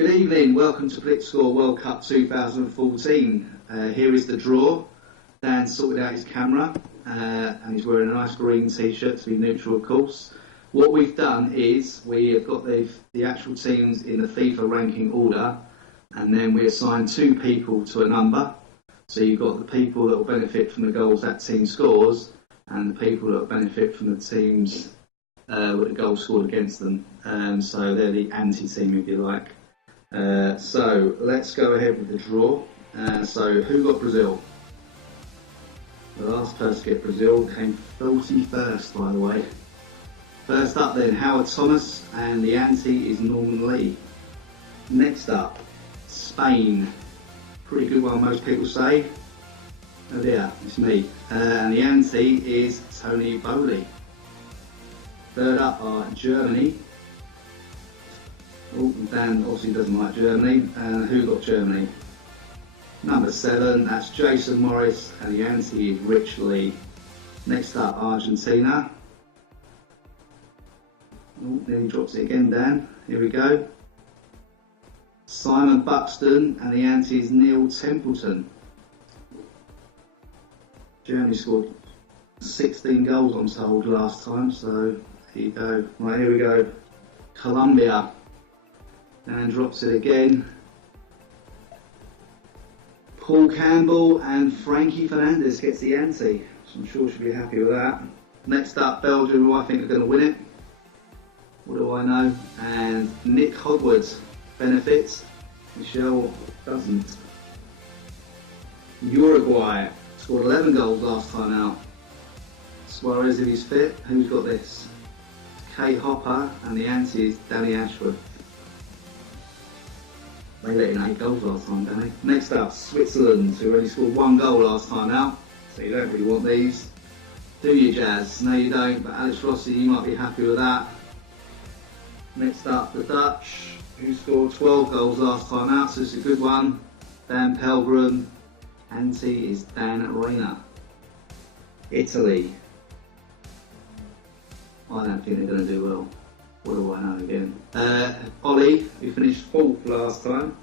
Good evening, welcome to Blitzscore World Cup 2014. Here is the draw. Dan sorted out his camera and he's wearing a nice green t-shirt to be neutral, of course. What we've done is we have got the actual teams in the FIFA ranking order, and then we assign two people to a number. So you've got the people that will benefit from the goals that team scores and the people that will benefit from the teams with the goals scored against them. So they're the anti-team, if you like. So let's go ahead with the draw. So who got Brazil? The last person to get Brazil came 41st, by the way. First up then, Howard Thomas, and the anti is Norman Lee. Next up, Spain. Pretty good one, most people say. Oh dear, it's me. And the anti is Tony Bowley. Third up are Germany. Oh, Dan obviously doesn't like Germany. Who got Germany? Number 7, that's Jason Morris, and the anti is Rich Lee. Next up, Argentina. Oh, nearly drops it again, Dan. Here we go. Simon Buxton, and the anti is Neil Templeton. Germany scored 16 goals, I'm told, last time, so here you go. Right, here we go. Colombia. And drops it again. Paul Campbell and Frankie Fernandez gets the ante, so I'm sure she'll be happy with that. Next up, Belgium, who I think are going to win it. What do I know? And Nick Hodwood benefits. Michelle doesn't. Uruguay scored 11 goals last time out. Suarez, if he's fit. Who's got this? Kate Hopper, and the ante is Danny Ashworth. They let in 8 goals last time, Danny. Next up, Switzerland, who only scored 1 goal last time out, so you don't really want these. Do you, Jazz? No, you don't, but Alex Rossi, you might be happy with that. Next up, the Dutch, who scored 12 goals last time out, so it's a good one. Dan Pelgrim. Anti is Dan Rayner. Italy. I don't think they're going to do well. What do I know again? Ollie, who finished 4th last time.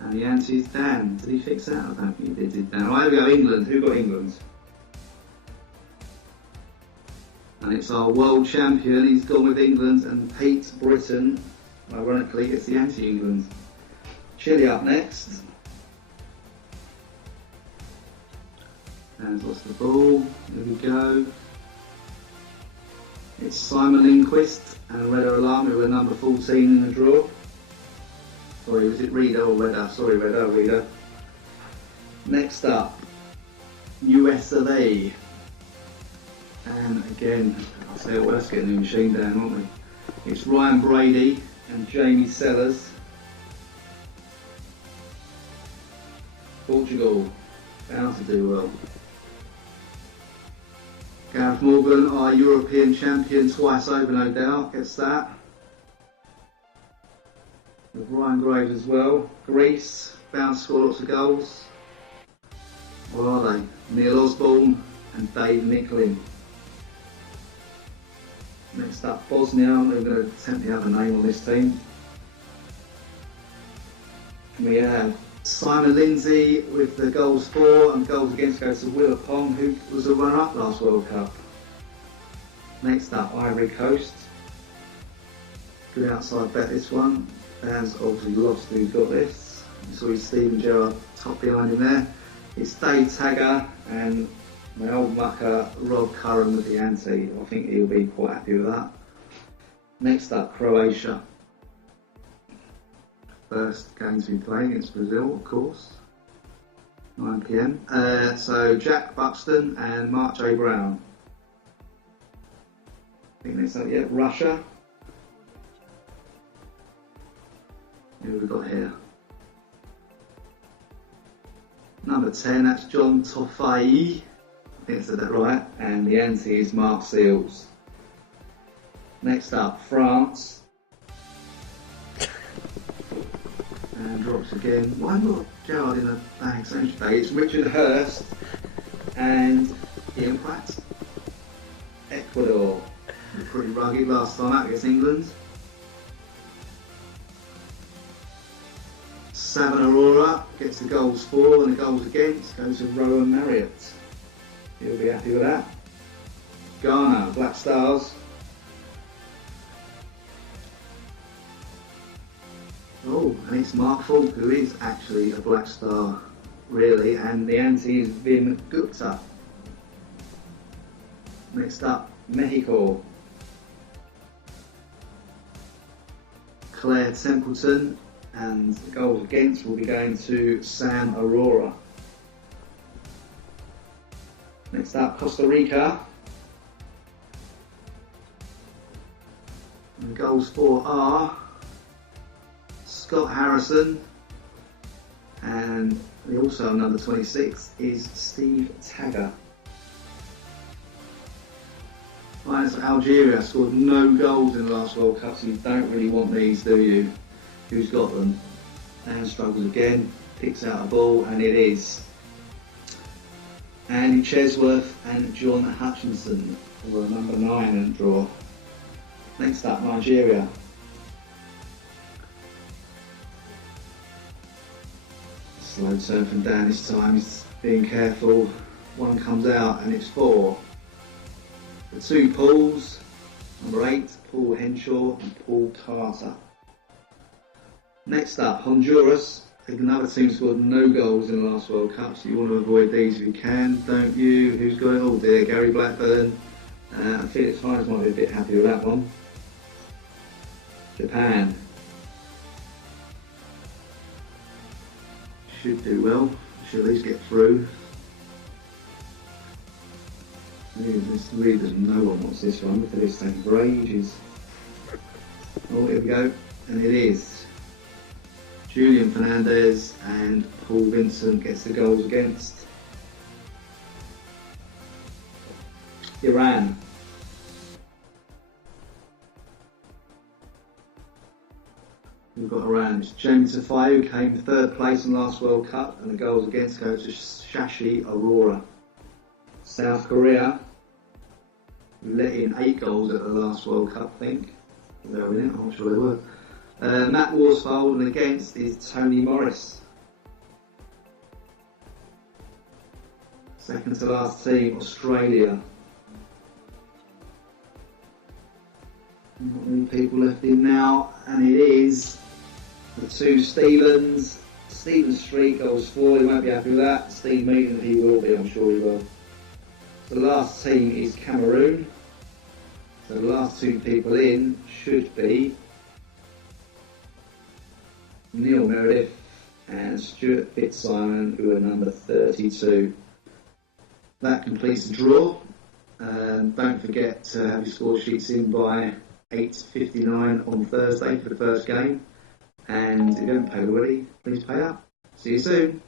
And the anti is Dan. Did he fix that? I don't think he did Dan. Right, here we go, England. Who got England? And it's our world champion. He's gone with England, and Pete Britton, ironically, gets the anti-England. Chile up next. And lost the ball. Here we go. It's Simon Lindquist and Reda Alam, who were number 14 in the draw. Sorry, was it Reda or Reda? Sorry, Reda. Next up, US of A. And again, I'll say, well, let's get a new machine down, aren't we? It's Ryan Brady and Jamie Sellers. Portugal, bound to do well. Gareth Morgan, our European champion twice over, no doubt, gets that. With Ryan Graves as well. Greece, bound to score lots of goals. What are they? Neil Osborne and Dave Nicklin. Next up, Bosnia. I'm going to attempt the other name on this team. We have Simon Lindsay with the goals for, and goals against goes to Willa Pong, who was a runner-up last World Cup. Next up, Ivory Coast. Good outside bet, this one. Dan's obviously lost who's got this. You saw Stephen Gerrard top behind him there. It's Dave Tagger and my old mucker Rob Curran with the ante. I think he'll be quite happy with that. Next up, Croatia. First game to be playing against Brazil, of course. 9 PM. So Jack Buxton and Mark J. Brown. I think that's it. Russia. Who have we got here? Number 10, that's John Toffai. I think I said that right. And the anti is Mark Seals. Next up, France. And drops again. Why not Gerrard in a bag so today? It's Richard Hurst and Ian Pratt. Ecuador. Pretty rugged last time out against England. Sam Aurora gets the goals for, and the goals against goes to Rowan Marriott. He'll be happy with that. Ghana, Black Stars. Oh, and it's Mark Falk, who is actually a Black Star, really, and the ante is Vim Gupta. Next up, Mexico. Claire Templeton, and the goals against will be going to Sam Aurora. Next up, Costa Rica. And the goals for are Scott Harrison, and also number 26 is Steve Tagger. Right, so Algeria scored no goals in the last World Cup, so you don't really want these, do you? Who's got them? And struggles again, picks out a ball, and it is Andy Chesworth and John Hutchinson, who are number 9 in the draw. Next up, Nigeria. Slow turn from Dan this time, he's being careful. One comes out, and it's 4. The 2 Pauls, number 8, Paul Henshaw and Paul Carter. Next up, Honduras. Another team scored no goals in the last World Cup, so you want to avoid these if you can, don't you? Who's got it? Oh dear, Gary Blackburn. Felix Hines might be a bit happy with that one. Japan. Should do well, should at least get through. This really doesn't know one wants this one, because it's taking for ages. Oh, here we go, and it is Julian Fernandez and Paul Vincent gets the goals against. Iran. We've got Iran. It's Jamie Tafai, who came 3rd place in last World Cup, and the goals against go to Shashi Aurora. South Korea, who let in 8 goals at the last World Cup, I think. They were in it, I'm sure they were. Matt Worsfold, and against is Tony Morris. Second to last team, Australia. Not many people left in now, and it is the 2 Stevens. Stephen Street goals for, he won't be happy with that. Steve Meaton, he will be, I'm sure he will. The last team is Cameroon. So the last 2 people in should be Neil Meredith and Stuart Fitzsimon, who are number 32. That completes the draw. Don't forget to have your score sheets in by 8:59 on Thursday for the first game. And if you haven't paid already, please pay up. See you soon.